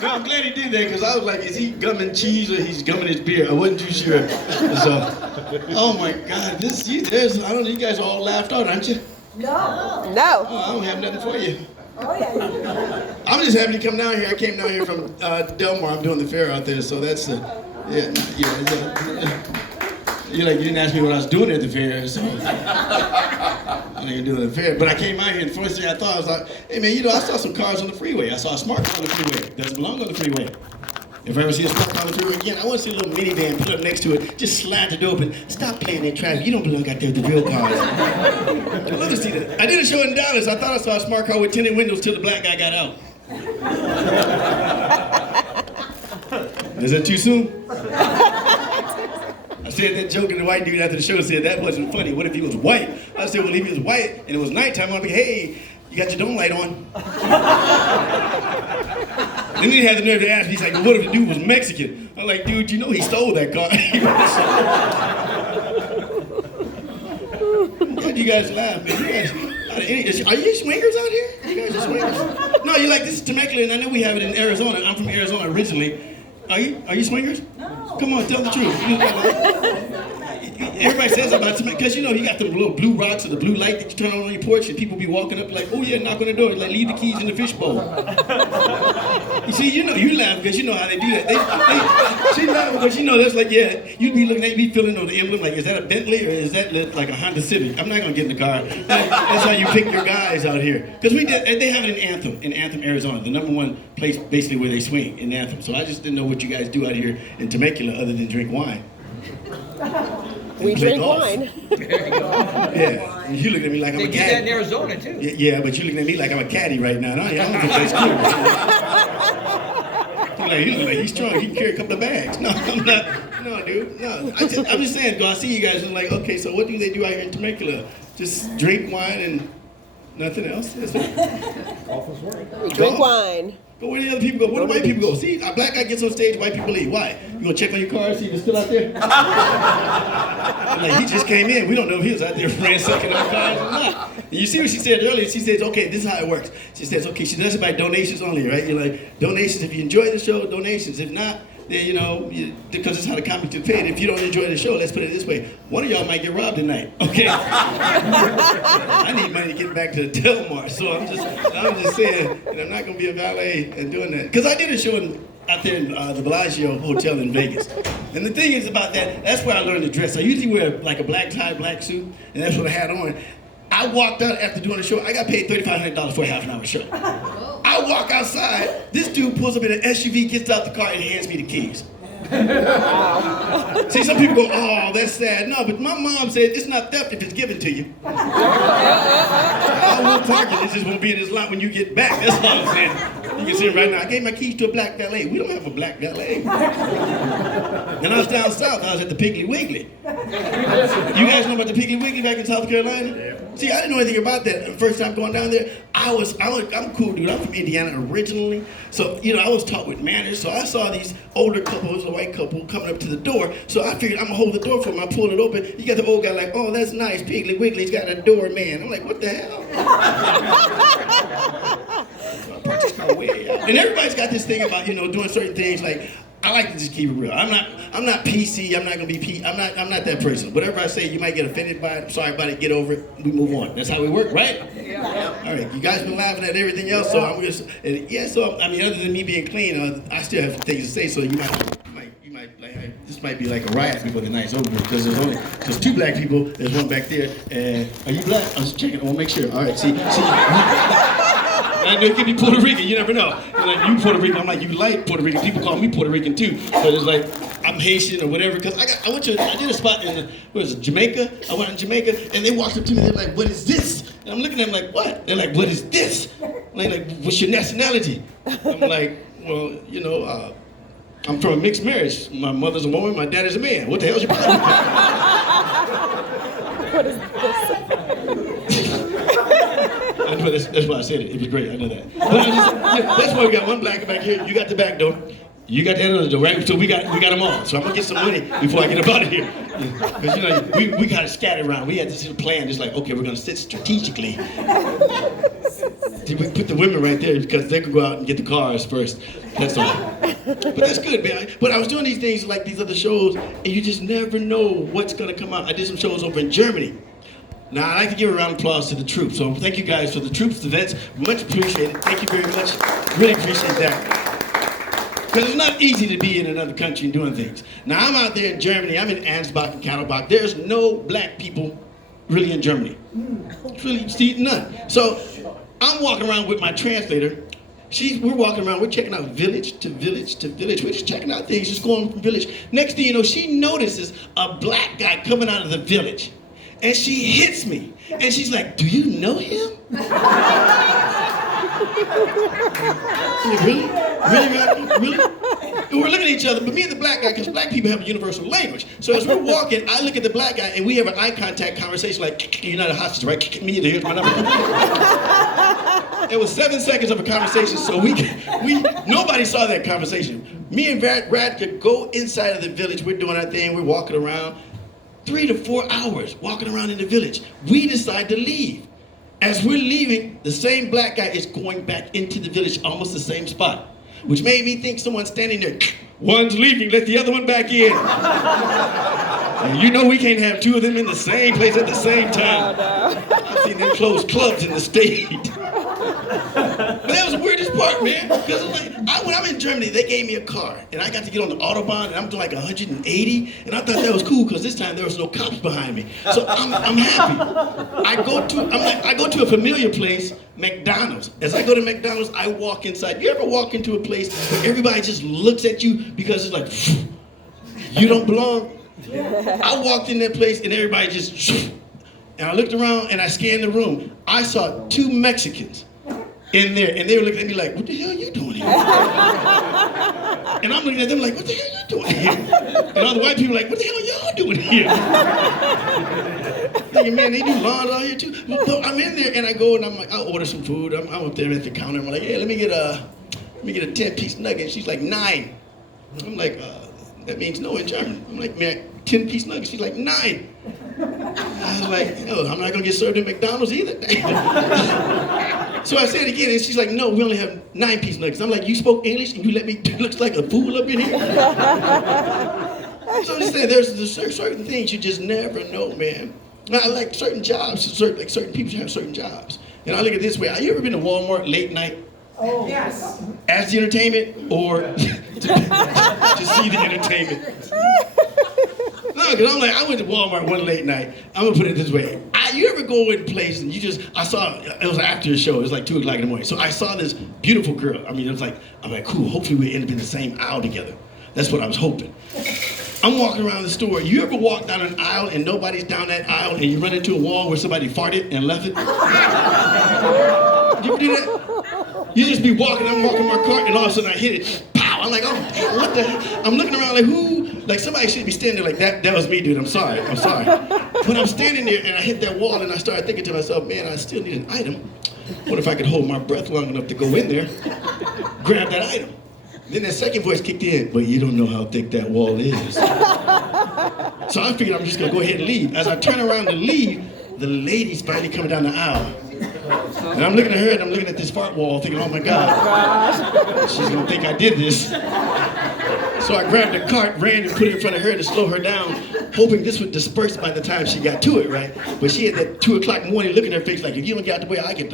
No, I'm glad he did that because I was like, is he gumming cheese or he's gumming his beer? I wasn't too sure. So, oh my God, I don't know, you guys all laughed out, aren't you? No. No. Oh, I don't have nothing for you. Oh, yeah. I'm just happy to come down here. I came down here from Delmar. I'm doing the fair out there, so that's yeah. You didn't ask me what I was doing at the fair, so I ain't doing the fair. But I came out here, and the first thing I thought, I was like, hey man, I saw some cars on the freeway. I saw a smart car on the freeway. Doesn't belong on the freeway. If I ever see a smart car on the freeway again, I want to see a little minivan put up next to it, just slide the door open. Stop playing that traffic. You don't belong out there with the real cars. I'd love to see that. I did a show in Dallas. I thought I saw a smart car with tinted windows till the black guy got out. Is that too soon? I said that joke, and the white dude after the show said that wasn't funny. What if he was white? I said, well, if he was white and it was nighttime, I'd be, hey, you got your dome light on. Then he had the nerve to ask me, he's like, well, what if the dude was Mexican? I'm like, dude, you know he stole that car. God, you guys laugh, man. Are you swingers out here? You guys are swingers? No, you're like, this is Temecula, and I know we have it in Arizona. I'm from Arizona originally. Are you swingers? No. Come on, tell the truth. Everybody says about Temecula, because you got the little blue rocks or the blue light that you turn on your porch, and people be walking up like, oh yeah, knock on the door, like leave the keys in the fishbowl. You see, you laugh because you know how they do that. She laughing because that's like, yeah, you'd be looking at me feeling the emblem, like, is that a Bentley or is that like a Honda Civic? I'm not gonna get in the car. That's how you pick your guys out here. Because they have it in Anthem, Arizona, the #1 place basically where they swing in Anthem. So I just didn't know what you guys do out here in Temecula other than drink wine. We drink wine. Yeah, you looking at me like I'm a caddy. They do that in Arizona too. Yeah, but you looking at me like I'm a caddy right now. I don't think that's cool. He look like he's strong. He can carry a couple of bags. No, I'm not. No, dude. No, I'm just saying. I see you guys and like, okay, so what do they do out here in Temecula? Just drink wine and nothing else. That's it. We drink wine. But where do the other people go? Where do white people go? See, a black guy gets on stage, white people leave. Why? You gonna check on your car, see if it's still out there? Like, he just came in. We don't know if he was out there ransacking our cars or not. And you see what she said earlier? She says, okay, this is how it works. She says, okay, she does it by donations only, right? You're like, donations if you enjoy the show, donations. If not, then, because it's how the comics get paid. If you don't enjoy the show, let's put it this way. One of y'all might get robbed tonight, okay? I need money to get back to the Delmar, so I'm just saying, and I'm not gonna be a valet and doing that. Because I did a show out there in the Bellagio Hotel in Vegas. And the thing is about that's where I learned to dress. I usually wear like a black tie, black suit, and that's what I had on. I walked out after doing the show, I got paid $3,500 for a half-an-hour show. I walk outside, this dude pulls up in an SUV, gets out the car, and hands me the keys. See, some people go, oh, that's sad. No, but my mom said it's not theft if it's given to you. I won't park it, it just won't be in this lot when you get back. That's all I'm saying. You can see it right now. I gave my keys to a black valet. We don't have a black valet. And I was down south, I was at the Piggly Wiggly. You guys know about the Piggly Wiggly back in South Carolina? Yeah. See, I didn't know anything about that. The first time going down there, I'm a cool dude. I'm from Indiana originally. So, I was taught with manners. So I saw these older couples, a white couple, coming up to the door. So I figured I'm gonna hold the door for them. I pulled it open. You got the old guy like, oh, that's nice. Piggly Wiggly's got a door man. I'm like, what the hell? And everybody's got this thing about, doing certain things like, I like to just keep it real. I'm not PC. I'm not gonna be I'm not that person. Whatever I say, you might get offended by it. I'm sorry about it. Get over it. We move on. That's how we work, right? Yeah. All right. You guys been laughing at everything else, so I'm just So other than me being clean, I still have things to say. So you might like this might be like a riot before the night's over because there's two black people. There's one back there. And are you black? I'm just checking. I want to make sure. All right. See. I know it could be Puerto Rican, you never know. You're like, you Puerto Rican, I'm like, you like Puerto Rican. People call me Puerto Rican too. So it's like, I'm Haitian or whatever. Because I did a spot in, Jamaica? I went to Jamaica and they walked up to me, they're like, what is this? And I'm looking at them like, what? They're like, what is this? And they're like, what's your nationality? I'm like, well, I'm from a mixed marriage. My mother's a woman, my dad is a man. What the hell's your problem? What is this? That's why I said it. It was great. I know that. But that's why we got one black back here. You got the back door. You got the other door, right? So we got them all. So I'm gonna get some money before I get up out of here. Because we got to scatter around. We had this little plan. Just like, okay, we're gonna sit strategically. We put the women right there because they could go out and get the cars first. That's all. But that's good, man. But I was doing these things like these other shows, and you just never know what's gonna come out. I did some shows over in Germany. Now, I'd like to give a round of applause to the troops. So thank you guys for the troops, the vets. Much appreciated. Thank you very much. Really appreciate that. Because it's not easy to be in another country and doing things. Now, I'm out there in Germany. I'm in Ansbach and Kattelbach. There's no black people really in Germany. Really, see, none. So I'm walking around with my translator. We're walking around, we're checking out village to village to village. We're just checking out things, just going from village. Next thing you know, she notices a black guy coming out of the village. And she hits me. And she's like, do you know him? Really? Really? And we're looking at each other, but me and the black guy, because black people have a universal language. So as we're walking, I look at the black guy and we have an eye contact conversation like, you're not a hostage, right? Me either, here's my number. It was 7 seconds of a conversation, so nobody saw that conversation. Me and Brad could go inside of the village, we're doing our thing, we're walking around. 3 to 4 hours walking around in the village. We decide to leave. As we're leaving, the same black guy is going back into the village, almost the same spot, which made me think someone's standing there. One's leaving, let the other one back in. And you know we can't have two of them in the same place at the same time. Oh, no. I've seen them close clubs in the state. But that was the weirdest part, man. Because when I'm in Germany, they gave me a car, and I got to get on the Autobahn, and I'm doing like 180, and I thought that was cool because this time there was no cops behind me. So I'm happy. I go to a familiar place, McDonald's. As I go to McDonald's, I walk inside. You ever walk into a place where everybody just looks at you because it's like, you don't belong? I walked in that place, and everybody just, and I looked around, and I scanned the room. I saw 2 Mexicans in there, and they were looking at me like, what the hell are you doing here? And I'm looking at them like, what the hell are you doing here? And all the white people like, what the hell are y'all doing here? Thinking, man, they do lawns out here too. So I'm in there, and I go, and I'm like, I'll order some food. I'm up there at the counter. I'm like, hey, let me get a 10-piece nugget. She's like, 9. I'm like, that means no in German. I'm like, man, 10-piece nugget. She's like, 9. I was like, oh, I'm not gonna get served at McDonald's either. So I said it again, and she's like, no, we only have 9-piece nuggets. I'm like, you spoke English and you let me look like a fool up in here? So I'm just saying, there's certain things you just never know, man. Now, I like certain jobs, certain people have certain jobs. And I look at it this way, have you ever been to Walmart late night? Oh, yes. As the entertainment or to see the entertainment? No, because I'm like, I went to Walmart one late night. I'm going to put it this way. You ever go in a place and I saw, it was after the show. It was like 2 o'clock in the morning. So I saw this beautiful girl. I mean, I'm like, cool. Hopefully we end up in the same aisle together. That's what I was hoping. I'm walking around the store. You ever walk down an aisle and nobody's down that aisle and you run into a wall where somebody farted and left it? You ever do that? You just be walking, I'm walking my cart, and all of a sudden I hit it. Pow! I'm like, oh, damn, what the hell? I'm looking around like, who? Like somebody should be standing there like, that was me, dude. I'm sorry. But I'm standing there and I hit that wall and I started thinking to myself, man, I still need an item. What if I could hold my breath long enough to go in there, grab that item? Then that second voice kicked in, but you don't know how thick that wall is. So I figured I'm just gonna go ahead and leave. As I turn around to leave, the lady's finally coming down the aisle. And I'm looking at her and I'm looking at this fart wall thinking, oh my God, she's gonna think I did this. So I grabbed the cart, ran and put it in front of her to slow her down, hoping this would disperse by the time she got to it, right? But she had that 2 o'clock morning look in her face like, if you don't get out the way, I get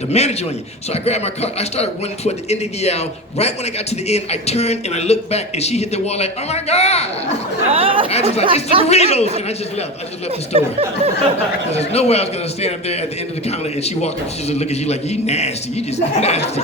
the manager on you. So I grabbed my cart, I started running toward the end of the aisle. Right when I got to the end, I turned and I looked back and she hit the wall like, oh my God! I was like, it's the burritos! And I just left the store. Because there's no way I was gonna stand up there at the end of the counter and she walked up, she just look at you like, you nasty, you just nasty.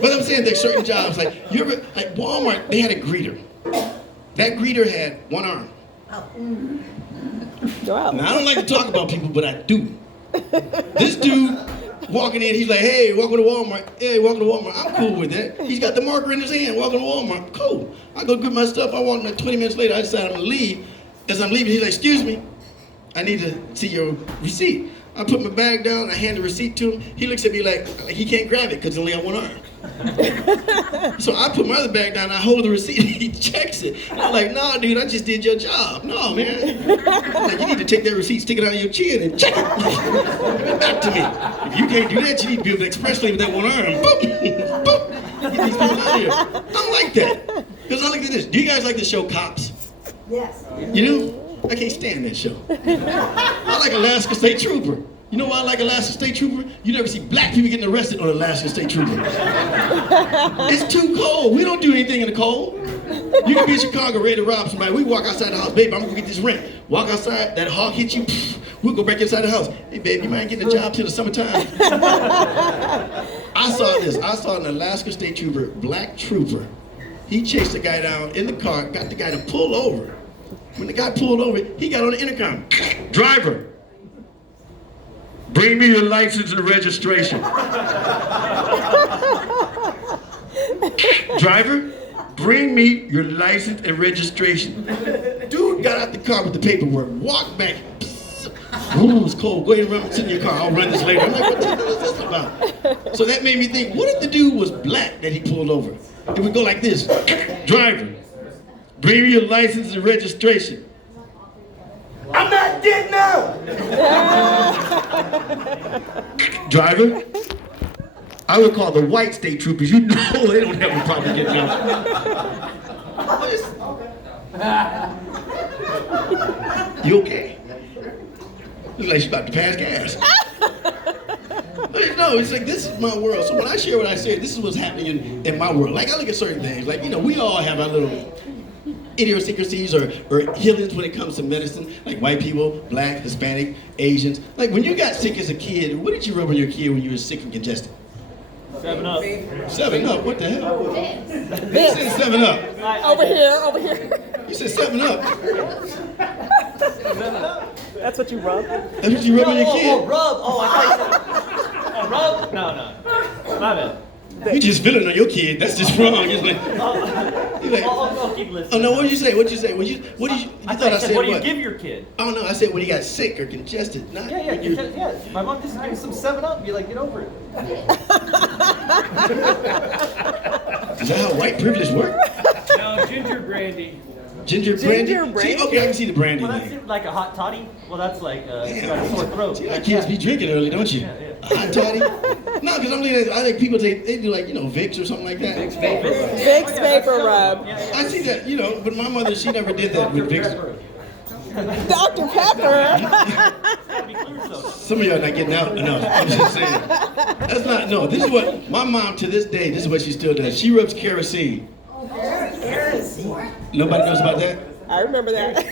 But I'm saying there's certain jobs, like Walmart, they had a greeter. That greeter had 1 arm. Wow. Now I don't like to talk about people, but I do. This dude walking in, he's like, hey, welcome to Walmart. Hey, welcome to Walmart. I'm cool with that. He's got the marker in his hand, welcome to Walmart. Cool. I go get my stuff, I walk like 20 minutes later, I decide I'm gonna leave. As I'm leaving, he's like, excuse me, I need to see your receipt. I put my bag down, I hand the receipt to him. He looks at me like he can't grab it because he only got 1 arm. So I put my other bag down, I hold the receipt, and he checks it. And I'm like, nah, dude, I just did your job. No, man. I'm like, you need to take that receipt, stick it out of your chin, and check it. Give it back to me. If you can't do that, you need to be able to express lane with that one arm. Boop, boop. Get these people out of here. I don't like that. Because I look at this. Do you guys like the show Cops? Yes. You do? I can't stand that show. I like Alaska State Trooper. You know why I like Alaska State Trooper? You never see black people getting arrested on Alaska State Trooper. It's too cold. We don't do anything in the cold. You can be in Chicago ready to rob somebody. We walk outside the house, baby, I'm gonna go get this rent. Walk outside, that hawk hit you, we'll go back inside the house. Hey, baby, you mind getting a job till the summertime? I saw this. I saw an Alaska State Trooper, black trooper. He chased the guy down in the car, got the guy to pull over. When the guy pulled over, he got on the intercom. Driver, bring me your license and registration. Driver, bring me your license and registration. Dude got out the car with the paperwork, walked back. Ooh, it's cold. Go ahead and run, sit in your car. I'll run this later. I'm like, what the hell is this about? So that made me think, what if the dude was black that he pulled over? It would go like this. Driver, bring me your license and registration. I'm not getting out! Driver, I would call the white state troopers. You know they don't have a problem getting out. You okay? Looks like she's about to pass gas. No, it's like, this is my world. So when I share what I say, this is what's happening in my world. Like, I look at certain things. Like, you know, we all have our little idiosyncrasies or healings when it comes to medicine. Like white people, black, Hispanic, Asians. Like, when you got sick as a kid, what did you rub on your kid when you were sick and congested? 7-Up. 7-Up? What the hell? You said 7-Up. Over here. You said 7-Up. That's what you rub? That's what you rub on your kid? Oh, rub. Oh, I thought you said. Oh, rub? No. My bad. You just feeling on your kid. That's just wrong. It's like, you're like, I'll keep listening. oh no, what did you say? What did you say? What did you I thought I said what do you what? give your kid? Oh no, I said when he got sick or congested. Not Yeah. My mom just gave me some 7-Up. Be like, get over it. Is that how white privilege works? No, ginger brandy. Ginger brandy? Ginger See, brandy? okay, I can see the brandy Well, thing. that's like a hot toddy. Well, that's like you got a sore throat. See, like kids be drinking early, don't you? Yeah. A hot toddy? No, because I'm looking at, I think people they do like, you know, Vicks or something like that. Vicks Vapor Rub. I see that, you know, but my mother, she never did that with Vicks. Dr. Pepper. Some of y'all not getting out enough. I'm just saying. That's not, no, this is what, my mom to this day, this is what she still does. She rubs kerosene. Nobody knows about that? I remember that.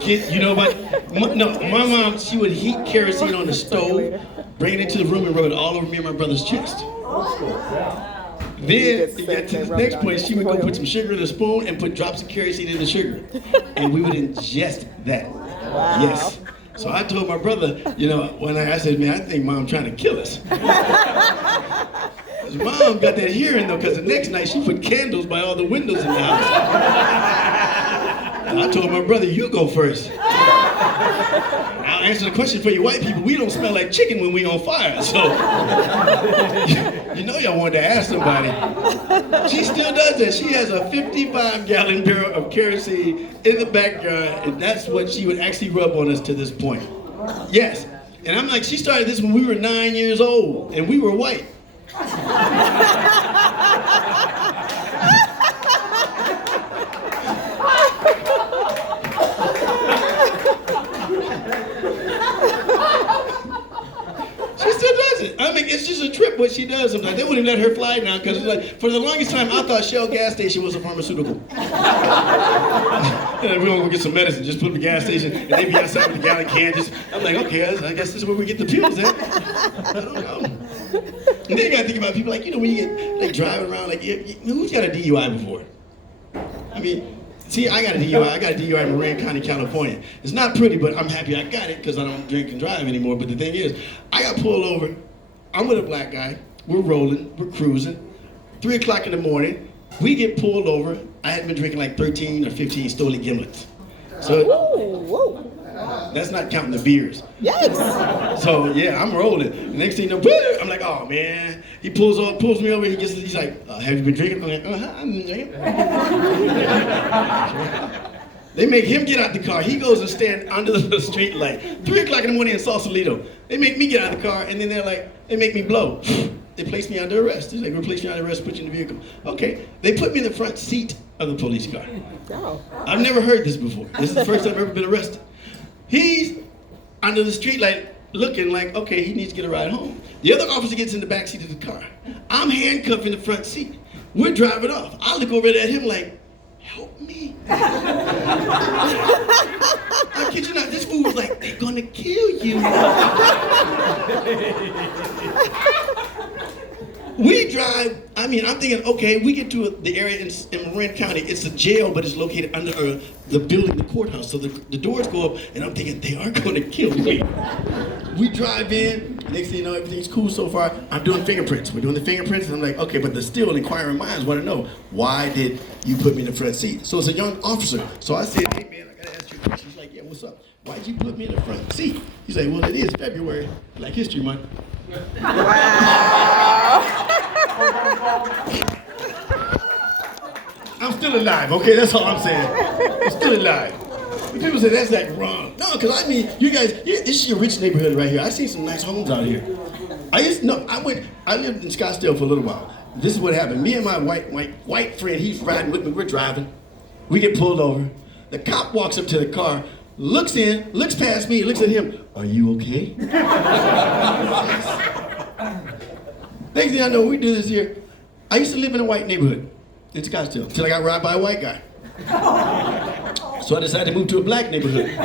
Kid, you know about, my mom, she would heat kerosene on the stove, bring it into the room and rub it all over me and my brother's chest. Then, to get to the next point, she would go put some sugar in a spoon and put drops of kerosene in the sugar. And we would ingest that. Wow. Yes. So I told my brother, you know, when I said, man, I think mom trying to kill us. Mom got that hearing though, because the next night she put candles by all the windows in the house. And I told my brother, you go first. I'll answer the question for you white people. We don't smell like chicken when we on fire, so you know y'all wanted to ask somebody. She still does that. She has a 55-gallon barrel of kerosene in the backyard, and that's what she would actually rub on us to this point. Yes, and I'm like, she started this when we were 9 years old, and we were white. She still does it. I mean, it's just a trip what she does sometimes. They wouldn't even let her fly now because like, for the longest time I thought Shell gas station was a pharmaceutical. And we're gonna go get some medicine, just put in the gas station, and they be outside with a gallon can. I'm like, okay, I guess this is where we get the pills at. I don't know. And then you gotta think about people like, you know, when you get like driving around, like, who's got a DUI before? I mean, see, I got a DUI. I got a DUI in Marin County, California. It's not pretty, but I'm happy I got it because I don't drink and drive anymore. But the thing is, I got pulled over. I'm with a black guy. We're rolling. We're cruising. 3 o'clock in the morning. We get pulled over. I hadn't been drinking like 13 or 15 Stoli Gimlets. So Ooh, whoa. that's not counting the beers. Yikes. So yeah, I'm rolling. The next thing you know, I'm like, oh man. He pulls me over. He's like, have you been drinking? I'm like, I've been drinking. They make him get out the car. He goes and stand under the street light. 3 o'clock in the morning in Sausalito. They make me get out of the car, and then they make me blow. They place me under arrest. They're like, we'll place you under arrest, put you in the vehicle. Okay. They put me in the front seat of the police car. Oh. I've never heard this before. This is the first time I've ever been arrested. He's under the street light looking like, okay, he needs to get a ride home. The other officer gets in the back seat of the car. I'm handcuffed in the front seat. We're driving off. I look over at him like, help me. I kid you not, this fool was like, they're gonna kill you. We drive, I'm thinking, okay, we get to the area in Marin County. It's a jail, but it's located under the building, the courthouse. So the doors go up, and I'm thinking, they are going to kill me. We drive in, next thing you know, everything's cool so far. I'm doing fingerprints. We're doing the fingerprints, and I'm like, okay, but the still inquiring minds want to know, why did you put me in the front seat? So it's a young officer. So I said, hey man, I got to ask you a question. He's like, yeah, what's up? Why'd you put me in the front seat? He's like, well, it is February, Black History Month. I'm still alive, okay? That's all I'm saying. I'm still alive. But people say that's like wrong. No, because you guys, this is your rich neighborhood right here. I see some nice homes out here. I lived in Scottsdale for a little while. This is what happened. Me and my white friend, he's riding with me, we're driving. We get pulled over. The cop walks up to the car, looks in, looks past me, looks at him. Are you okay? Next thing I know, we do this here. I used to live in a white neighborhood in Scottsdale until I got robbed by a white guy. So I decided to move to a black neighborhood.